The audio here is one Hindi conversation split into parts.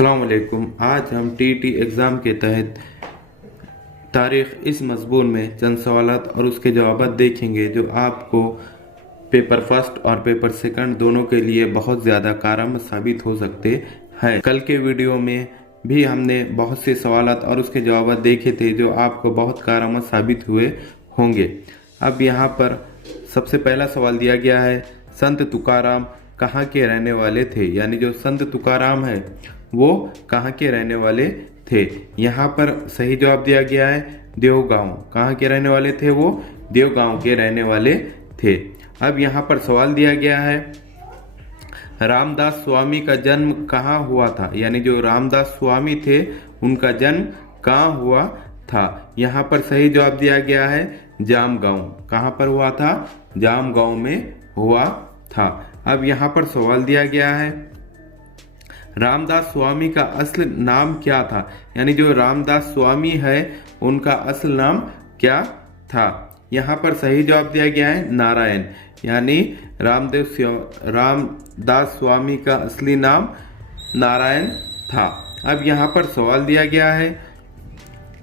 अस्सलाम वालेकुम। आज हम टीटी एग्ज़ाम के तहत तारीख़ इस मज़मून में चंद सवालात और उसके जवाब देखेंगे जो आपको पेपर फर्स्ट और पेपर सेकंड दोनों के लिए बहुत ज़्यादा कारगर साबित हो सकते हैं। कल के वीडियो में भी हमने बहुत से सवालात और उसके जवाब देखे थे जो आपको बहुत कारगर साबित हुए होंगे। अब यहाँ पर सबसे पहला सवाल दिया गया है, संत तुकाराम कहाँ के रहने वाले थे? यानी जो संत तुकाराम है वो कहाँ के रहने वाले थे? यहाँ पर सही जवाब दिया गया है देवगांव। कहाँ के रहने वाले थे? वो देवगांव के रहने वाले थे। अब यहाँ पर सवाल दिया गया है, रामदास स्वामी का जन्म कहाँ हुआ था? यानी जो रामदास स्वामी थे उनका जन्म कहाँ हुआ था? यहाँ पर सही जवाब दिया गया है जामगांव। कहाँ पर हुआ था? जामगांव में हुआ था। अब यहाँ पर सवाल दिया गया है, रामदास स्वामी का असल नाम क्या था? यानी जो रामदास स्वामी है उनका असल नाम क्या था? यहाँ पर सही जवाब दिया गया है नारायण। यानी रामदास स्वामी का असली नाम नारायण था। अब यहाँ पर सवाल दिया गया है,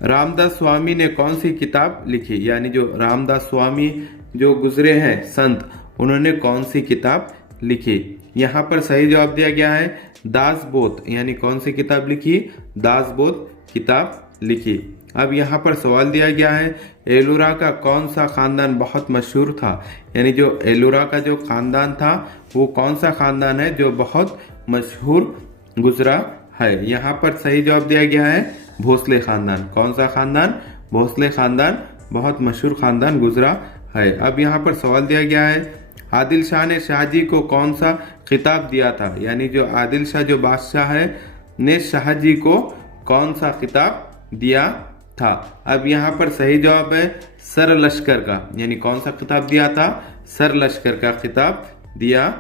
रामदास स्वामी ने कौन सी किताब लिखी? यानी जो रामदास स्वामी जो गुजरे हैं संत, उन्होंने कौन सी किताब लिखी? यहाँ पर सही जवाब दिया गया है दासबोध। यानी कौन सी किताब लिखी? दासबोध किताब लिखी। अब यहाँ पर सवाल दिया गया है, एलोरा का कौन सा खानदान बहुत मशहूर था? यानी जो एलोरा का जो खानदान था वो कौन सा खानदान है जो बहुत मशहूर गुजरा है? यहाँ पर सही जवाब दिया गया है भोसले खानदान। कौन सा खानदान? भोसले खानदान बहुत मशहूर खानदान गुजरा है। अब यहाँ पर सवाल दिया गया है, आदिल शाह ने शाहजी को कौन सा खिताब दिया था? यानी जो आदिल शाह जो बादशाह है ने शाहजी को कौन सा खिताब दिया था? अब यहाँ पर सही जवाब है सर लश्कर का। यानी कौन सा खिताब दिया था? सर लश्कर का खिताब दिया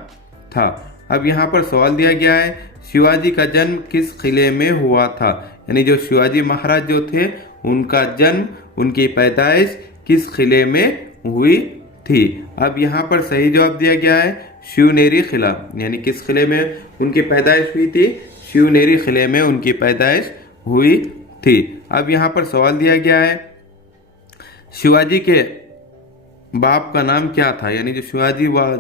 था। अब यहाँ पर सवाल दिया गया है, शिवाजी का जन्म किस किले में हुआ था? यानी जो शिवाजी महाराज जो थे उनका जन्म, उनकी पैदाइश किस किले में हुई थी? अब यहाँ पर सही जवाब दिया गया है शिवनेरी किला। यानी किस किले में उनकी पैदाइश हुई थी? शिवनेरी किले में उनकी पैदाइश हुई थी। अब यहाँ पर सवाल दिया गया है, शिवाजी के बाप का नाम क्या था? यानी जो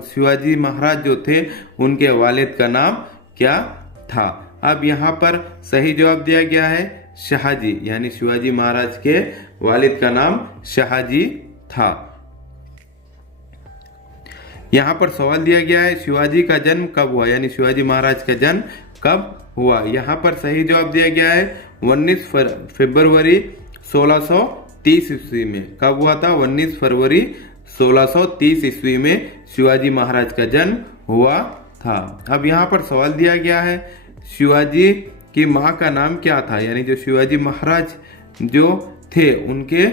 शिवाजी महाराज जो थे उनके वालिद का नाम क्या था? अब यहाँ पर सही जवाब दिया गया है शाहजी। यानी शिवाजी महाराज के वालिद का नाम शाहजी था। यहाँ पर सवाल दिया गया है, शिवाजी का जन्म कब हुआ? यानी शिवाजी महाराज का जन्म कब हुआ? यहाँ पर सही जवाब दिया गया है 19 फरवरी 1630 ईस्वी में। कब हुआ था? 19 फरवरी 1630 ईस्वी में शिवाजी महाराज का जन्म हुआ था। अब यहाँ पर सवाल दिया गया है, शिवाजी की माँ का नाम क्या था? यानी जो शिवाजी महाराज जो थे उनके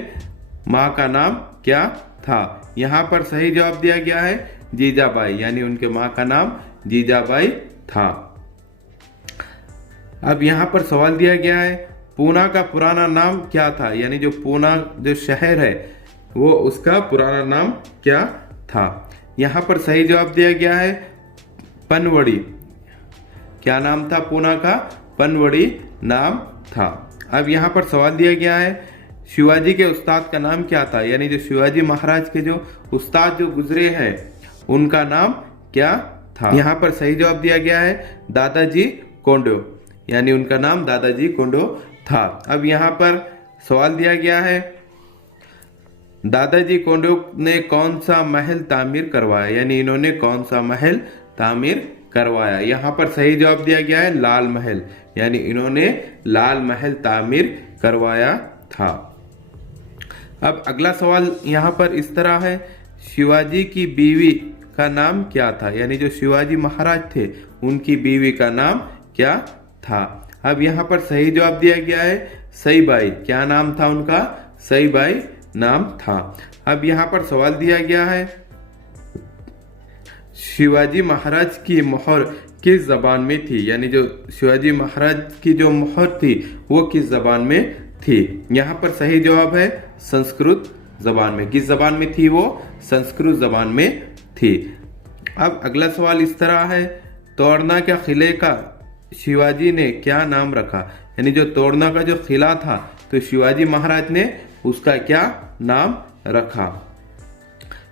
माँ का नाम क्या था? यहाँ पर सही जवाब दिया गया है जीजाबाई। यानी उनके माँ का नाम जीजाबाई था। अब यहाँ पर सवाल दिया गया है, पूना का पुराना नाम क्या था? यानी जो पूना जो शहर है वो उसका पुराना नाम क्या था? यहाँ पर सही जवाब दिया गया है पनवड़ी। क्या नाम था पूना का? पनवड़ी नाम था। अब यहाँ पर सवाल दिया गया है, शिवाजी के उस्ताद का नाम क्या था? यानी जो शिवाजी महाराज के जो उस्ताद जो गुजरे हैं उनका नाम क्या था? यहाँ पर सही जवाब दिया गया है दादाजी कोंडो। यानी उनका नाम दादाजी कोंडो था। अब यहाँ पर सवाल दिया गया है, दादाजी कोंडो ने कौन सा महल तामीर करवाया? यानी इन्होंने कौन सा महल तामीर करवाया? यहाँ पर सही जवाब दिया गया है लाल महल। यानी इन्होंने लाल महल तामीर करवाया था। अब अगला सवाल यहाँ पर इस तरह है, शिवाजी की बीवी का नाम क्या था? यानी जो शिवाजी महाराज थे उनकी बीवी का नाम क्या था? अब यहाँ पर सही जवाब दिया गया है सईबाई। क्या नाम था उनका? सईबाई नाम था। अब यहाँ पर सवाल दिया गया है, शिवाजी महाराज की मोहर किस जबान में थी? यानी जो शिवाजी महाराज की जो मोहर थी वो किस जबान में थी? यहाँ पर सही जवाब है संस्कृत जबान में। किस जबान में थी वो? संस्कृत जबान में थी। अब अगला सवाल इस तरह है, तोरना के किले का शिवाजी ने क्या नाम रखा, यानी जो तोड़ना का जो किला था तो शिवाजी महाराज ने उसका क्या नाम रखा।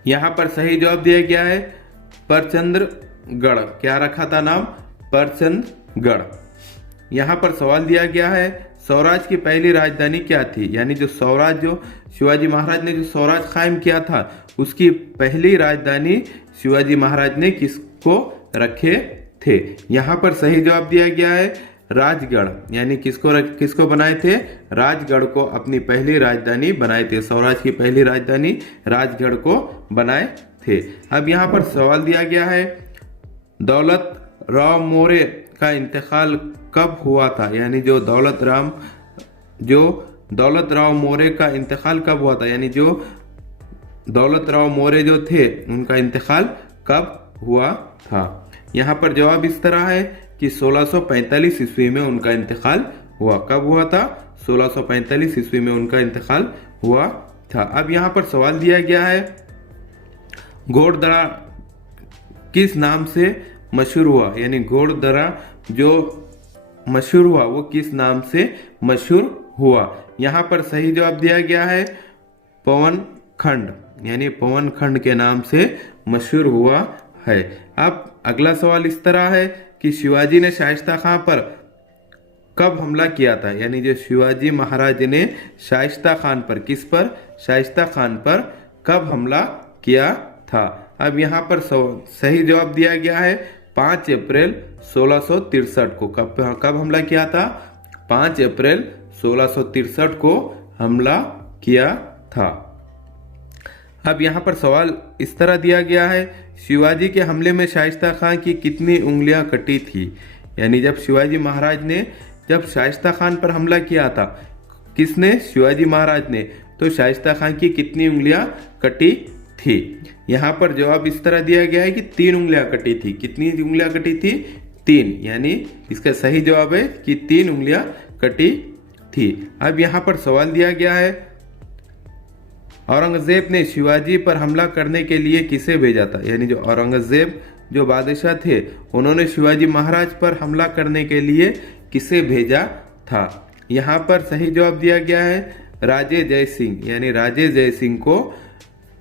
यहाँ पर सही जवाब दिया गया है परचंद्रगढ़। क्या रखा था नाम? परचंद्रगढ़। यहाँ पर सवाल दिया गया है स्वराज की पहली राजधानी क्या थी, यानी जो स्वराज जो शिवाजी महाराज ने जो स्वराज कायम किया था उसकी पहली राजधानी शिवाजी महाराज ने किसको रखे थे। यहाँ पर सही जवाब दिया गया है राजगढ़, यानी किसको बनाए थे? राजगढ़ को अपनी पहली राजधानी बनाए थे। स्वराज की पहली राजधानी राजगढ़ को बनाए थे। अब यहाँ पर सवाल दिया गया है दौलत राव मौर्य का इंतकाल कब हुआ था, यानी जो दौलत राव मौर्य का इंतकाल कब हुआ था, यानी जो दौलत राव मौर्य जो थे उनका इंतकाल कब हुआ था। यहाँ पर जवाब इस तरह है कि 1645 ईस्वी में उनका इंतकाल हुआ। कब हुआ था? 1645 ईस्वी में उनका इंतकाल हुआ था। अब यहाँ पर सवाल दिया गया है घोड़दरा किस नाम से मशहूर हुआ, यानी घोड़दरा जो मशहूर हुआ वो किस नाम से मशहूर हुआ। यहाँ पर सही जवाब दिया गया है पवनखंड, यानी पवनखंड के नाम से मशहूर हुआ है। अब अगला सवाल इस तरह है कि शिवाजी ने शाइस्ता खां पर कब हमला किया था, यानी जो शिवाजी महाराज ने शाइस्ता खान पर, किस पर? शाइस्ता खान पर कब हमला किया था। अब यहाँ पर सही जवाब दिया गया है 5 अप्रैल 1663 को। कब हमला किया था? 5 अप्रैल 1663 को हमला किया था। अब यहाँ पर सवाल इस तरह दिया गया है शिवाजी के हमले में शाइस्ता खान की कितनी उंगलियां कटी थी, यानी जब शिवाजी महाराज ने जब शाइस्ता खान पर हमला किया था, किसने? शिवाजी महाराज ने, तो शाइस्ता खान की कितनी उंगलियां कटी थी। यहाँ पर जवाब इस तरह दिया गया है कि 3 उंगलियां कटी थी। कितनी उंगलियां कटी थी? 3, यानी इसका सही जवाब है कि 3 उंगलियां कटी थी। अब यहाँ पर सवाल दिया गया है औरंगजेब ने शिवाजी पर हमला करने के लिए किसे भेजा था, यानी जो औरंगजेब जो बादशाह थे उन्होंने शिवाजी महाराज पर हमला करने के लिए किसे भेजा था। यहाँ पर सही जवाब दिया गया है राजे जय सिंह, यानी राजे जय सिंह को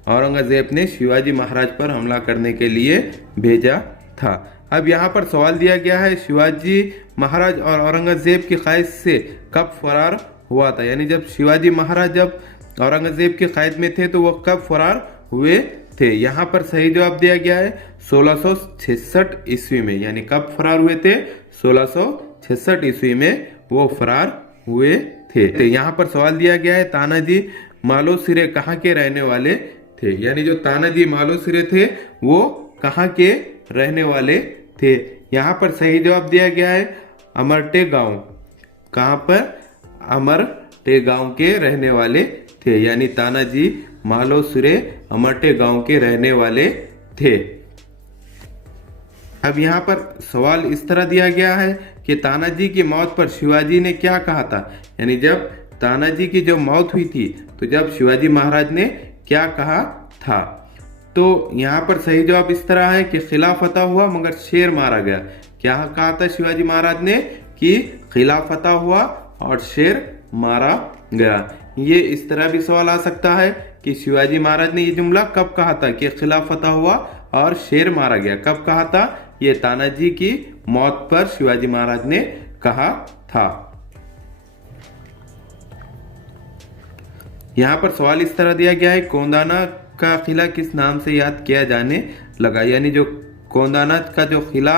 औरंगजेब ने शिवाजी महाराज पर हमला करने के लिए भेजा था। अब यहाँ पर सवाल दिया गया है शिवाजी महाराज और औरंगजेब की क़ैद से कब फरार हुआ था, यानी जब शिवाजी महाराज जब औरंगजेब की क़ैद में थे तो वह कब फरार हुए थे। यहाँ पर सही जवाब दिया गया है 1666 ईस्वी में, यानी कब फरार हुए थे? 1666 ईस्वी में वो फरार हुए थे। तो यहाँ पर सवाल दिया गया है तानाजी मालुसरे कहाँ के रहने वाले थे, यानी जो तानाजी मालुसरे थे वो कहाँ के रहने वाले थे। यहाँ पर सही जवाब दिया गया है अमरटे गांव। कहाँ पर? अमरटे गांव के रहने वाले थे, यानी तानाजी मालुसरे अमरटे गांव के रहने वाले थे। अब यहाँ पर सवाल इस तरह दिया गया है कि तानाजी की मौत पर शिवाजी ने क्या कहा था, यानी जब तानाजी की जो मौत हुई थी तो जब शिवाजी महाराज ने क्या कहा था। तो यहाँ पर सही जवाब इस तरह है कि किला फतह हुआ मगर शेर मारा गया। क्या कहा था शिवाजी महाराज ने? कि किला फतह हुआ और शेर मारा गया। ये इस तरह भी सवाल आ सकता है कि शिवाजी महाराज ने ये जुमला कब कहा था कि किला फतह हुआ और शेर मारा गया, कब कहा था? ये तानाजी की मौत पर शिवाजी महाराज ने कहा था। यहाँ पर सवाल इस तरह दिया गया है कोंडाना का किला किस नाम से याद किया जाने लगा, यानी जो कोंडाना का जो किला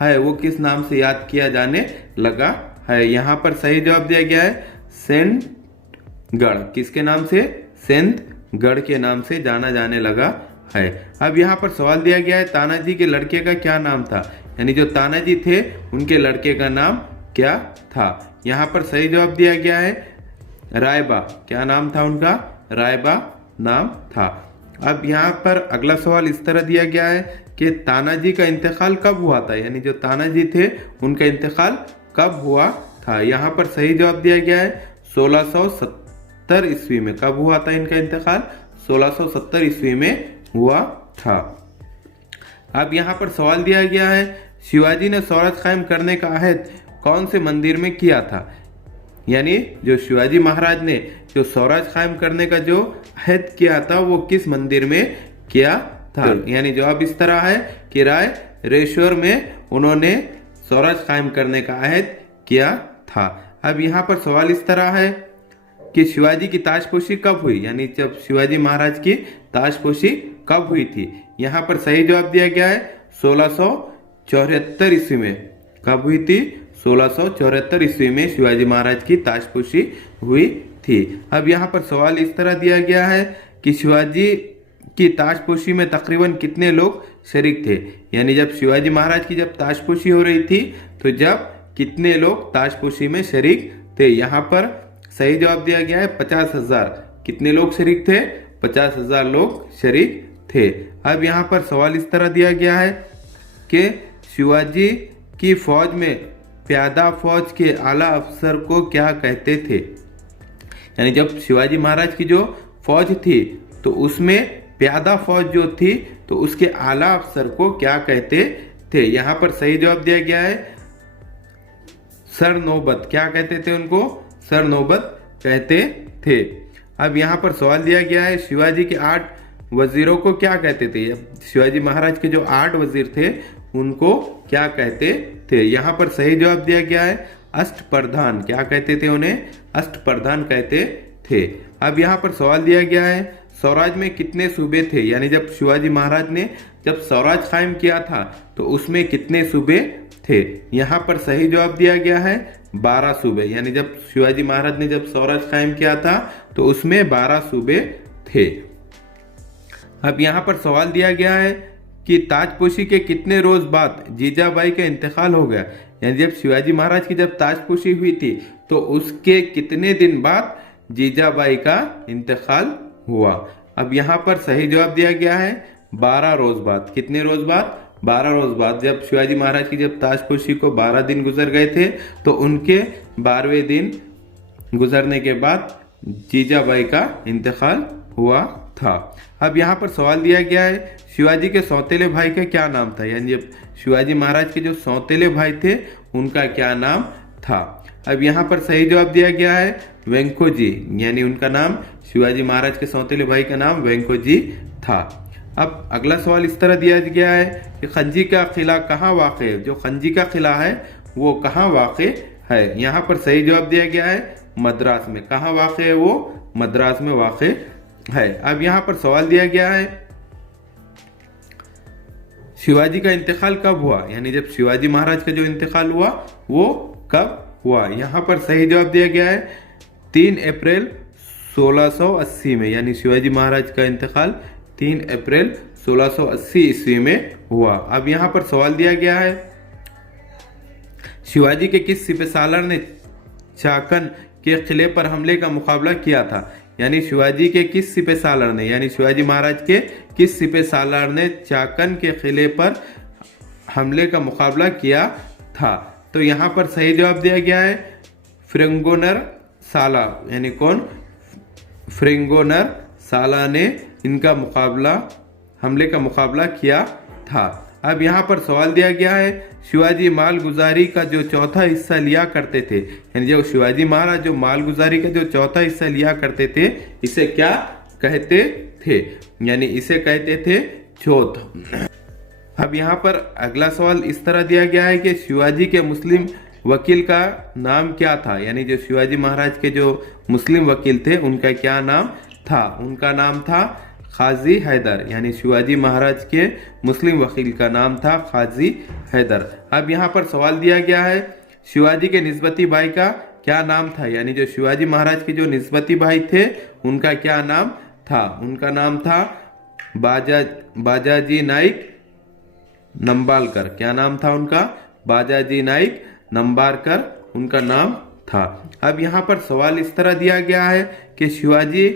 है वो किस नाम से याद किया जाने लगा है। यहाँ पर सही जवाब दिया गया है सेंधगढ़। किसके नाम से? सेंधगढ़ के नाम से जाना जाने लगा है। अब यहाँ पर सवाल दिया गया है तानाजी के लड़के का क्या नाम था, यानी जो तानाजी थे उनके लड़के का नाम क्या था। यहाँ पर सही जवाब दिया गया है रायबा। क्या नाम था उनका? रायबा नाम था। अब यहाँ पर अगला सवाल इस तरह दिया गया है कि तानाजी का इंतकाल कब हुआ था, यानी जो तानाजी थे उनका इंतकाल कब हुआ था। यहाँ पर सही जवाब दिया गया है 1670 ईस्वी में। कब हुआ था इनका इंतकाल? 1670 ईस्वी में हुआ था। अब यहाँ पर सवाल दिया गया है शिवाजी ने स्वराज कायम करने का अहद कौन से मंदिर में किया था? यानी जो शिवाजी महाराज ने जो स्वराज कायम करने का जो अहद किया था वो किस मंदिर में किया था? यानी जवाब इस तरह है कि रायरेश्वर में उन्होंने स्वराज कायम करने का अहद किया था। अब यहाँ पर सवाल इस तरह है कि शिवाजी की ताजपोशी कब हुई? यानी जब शिवाजी महाराज की ताजपोशी कब हुई थी? यहाँ पर सही जवाब दिया गया है 1674 ईस्वी में। कब हुई थी? 1674 ईस्वी में शिवाजी महाराज की ताजपोशी हुई थी। अब यहाँ पर सवाल इस तरह दिया गया है कि शिवाजी की ताजपोशी में तकरीबन कितने लोग शरीक थे? यानी जब शिवाजी महाराज की जब ताजपोशी हो रही थी तो जब कितने लोग ताजपोशी में शरीक थे? यहाँ पर सही जवाब दिया गया है 50,000। कितने लोग शरीक थे? 50,000 लोग शरीक थे। अब यहाँ पर सवाल इस तरह दिया गया है कि शिवाजी की फौज में प्यादा फौज के आला अफसर को क्या कहते थे? यानी जब शिवाजी महाराज की जो फौज थी तो उसमें प्यादा फौज जो थी तो उसके आला अफसर को क्या कहते थे? यहाँ पर सही जवाब दिया गया है सर नौबत। क्या कहते थे उनको? सर नौबत कहते थे। अब यहाँ पर सवाल दिया गया है शिवाजी के 8 वजीरों को क्या कहते थे? शिवाजी महाराज के जो 8 वजीर थे उनको क्या कहते थे? यहाँ पर सही जवाब दिया गया है अष्टप्रधान। क्या कहते थे उन्हें? अष्टप्रधान कहते थे। अब यहाँ पर सवाल दिया गया है स्वराज में कितने सूबे थे? यानी जब शिवाजी महाराज ने जब स्वराज कायम किया था तो उसमें कितने सूबे थे? यहाँ पर सही जवाब दिया गया है 12 सूबे। यानी जब शिवाजी महाराज ने जब स्वराज कायम किया था तो उसमें 12 सूबे थे। अब यहाँ पर सवाल दिया गया है कि ताजपोशी के कितने रोज बाद जीजाबाई का इंतकाल हो गया? यानी जब शिवाजी महाराज की जब ताजपोशी हुई थी तो उसके कितने दिन बाद जीजाबाई का इंतकाल हुआ? अब यहाँ पर सही जवाब दिया गया है 12 रोज बाद। कितने रोज बाद? 12 रोज बाद। जब शिवाजी महाराज की जब ताजपोशी को 12 दिन गुजर गए थे तो उनके 12वें दिन गुजरने के बाद जीजाबाई का इंतकाल हुआ था। अब यहाँ पर सवाल दिया गया है शिवाजी के सौतेले भाई का क्या नाम था? यानी जब शिवाजी महाराज के जो सौतेले भाई थे उनका क्या नाम था? अब यहाँ पर सही जवाब दिया गया है वेंकोजी। यानी उनका नाम शिवाजी महाराज के सौतेले भाई का नाम वेंकोजी था। अब अगला सवाल इस तरह दिया गया है कि खंजी का किला कहाँ वाक़ है? जो खंजी का किला है वो कहाँ वाक़ है? यहाँ पर सही जवाब दिया गया है मद्रास में। कहाँ वाक़ है वो? मद्रास में वाक़ है। अब यहाँ पर सवाल दिया गया है शिवाजी का इंतकाल कब हुआ? यानी जब शिवाजी महाराज का जो इंतकाल हुआ वो कब हुआ? यहाँ पर सही जवाब दिया गया है 3 अप्रैल 1680 में। यानी शिवाजी महाराज का इंतकाल 3 अप्रैल 1680 ईस्वी में हुआ। अब यहाँ पर सवाल दिया गया है शिवाजी के किस सिपहसालार ने चाकन के किले पर हमले का मुकाबला किया था? यानी शिवाजी के किस सिपहसालार ने, यानी शिवाजी महाराज के किस सिपहसालार ने चाकन के किले पर हमले का मुकाबला किया था? तो यहाँ पर सही जवाब दिया गया है फ्रिंगोनर साला। यानी कौन? फ्रिंगोनर साला ने इनका हमले का मुकाबला किया था। अब यहाँ पर सवाल दिया गया है शिवाजी मालगुजारी का जो चौथा हिस्सा लिया करते थे, यानी जो शिवाजी महाराज जो मालगुजारी का जो चौथा हिस्सा लिया करते थे इसे क्या कहते थे? यानी इसे कहते थे चौथ। अब यहाँ पर अगला सवाल इस तरह दिया गया है कि शिवाजी के मुस्लिम वकील का नाम क्या था? यानी जो शिवाजी महाराज के जो मुस्लिम वकील थे उनका क्या नाम था? उनका नाम था खाजी हैदर। यानी शिवाजी महाराज के मुस्लिम वकील का नाम था खाजी हैदर। अब यहाँ पर सवाल दिया गया है शिवाजी के निस्बती भाई का क्या नाम था? यानी जो शिवाजी महाराज के जो निस्बती भाई थे उनका क्या नाम था? उनका नाम था बाजाजी नाइक नंबालकर। क्या नाम था उनका? बाजाजी नाइक नंबालकर उनका नाम था। अब यहाँ पर सवाल इस तरह दिया गया है कि शिवाजी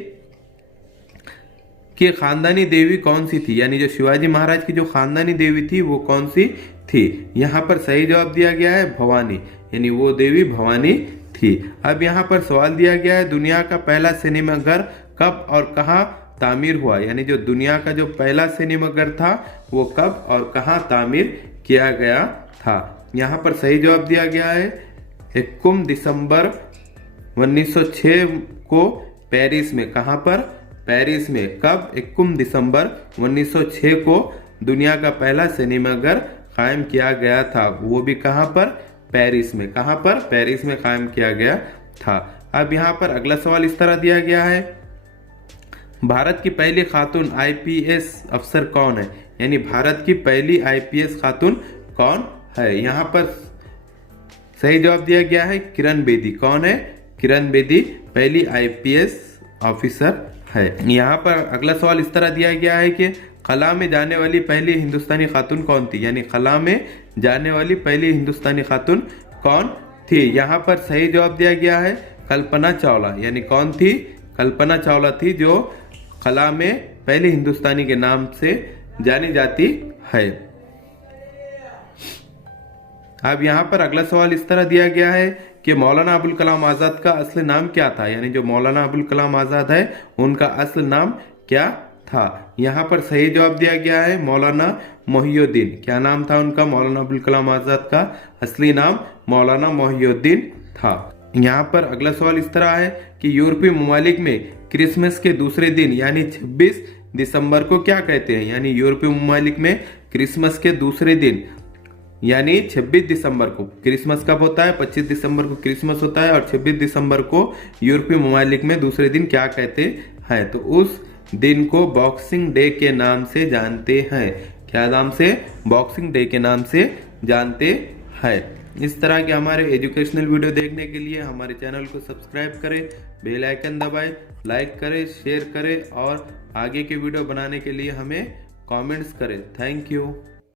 की खानदानी देवी कौन सी थी? यानी जो शिवाजी महाराज की जो खानदानी देवी थी वो कौन सी थी? यहाँ पर सही जवाब दिया गया है भवानी। यानी वो देवी भवानी थी। अब यहाँ पर सवाल दिया गया है दुनिया का पहला सिनेमाघर कब और कहाँ तामीर हुआ? यानी जो दुनिया का जो पहला सिनेमाघर था वो कब और कहाँ तामीर किया गया था। यहाँ पर सही जवाब दिया गया है 21 दिसंबर 1906 को पेरिस में। कहाँ पर? पेरिस में। कब? 21 दिसंबर 1906 को दुनिया का पहला सिनेमाघर कायम किया गया था, वो भी कहाँ पर? पेरिस में। कहाँ पर? पेरिस में कायम किया गया था। अब यहाँ पर अगला सवाल इस तरह दिया गया है, भारत की पहली खातून आईपीएस अफसर कौन है? यानी भारत की पहली आईपीएस खातून कौन है? यहाँ पर सही जवाब दिया गया है किरण बेदी। कौन है? किरण बेदी पहली आईपीएस ऑफिसर है। यहाँ पर अगला सवाल इस तरह दिया गया है कि खला में जाने वाली पहली हिंदुस्तानी खातून कौन थी? यानी खला में जाने वाली पहली हिंदुस्तानी खातून कौन थी? यहाँ पर सही जवाब दिया गया है कल्पना चावला। यानी कौन थी? कल्पना चावला थी जो खला में पहली हिंदुस्तानी के नाम से जानी जाती है। अब यहाँ पर अगला सवाल इस तरह दिया गया है कि मौलाना अबुल कलाम आजाद का असली नाम क्या था? यानी जो मौलाना अबुल कलाम आजाद है उनका असली नाम क्या था? यहाँ पर सही जवाब दिया गया है मौलाना मोहिउद्दीन। क्या नाम था उनका? मौलाना अबुल कलाम आजाद का असली नाम मौलाना मोहिउद्दीन था। यहाँ पर अगला सवाल इस तरह है कि यूरोपीय ममालिक में क्रिसमस के दूसरे दिन यानी 26 दिसंबर को क्या कहते हैं? यानी यूरोपीय ममालिक में क्रिसमस के दूसरे दिन यानी 26 दिसंबर को, क्रिसमस कब होता है? 25 दिसंबर को क्रिसमस होता है और 26 दिसंबर को यूरोपीय ममालिक में दूसरे दिन क्या कहते हैं? तो उस दिन को बॉक्सिंग डे के नाम से जानते हैं। क्या नाम से? बॉक्सिंग डे के नाम से जानते हैं। इस तरह के हमारे एजुकेशनल वीडियो देखने के लिए हमारे चैनल को सब्सक्राइब करें, बेल आइकन दबाएं, लाइक करें, शेयर करें और आगे के वीडियो बनाने के लिए हमें कमेंट्स करें। Thank you.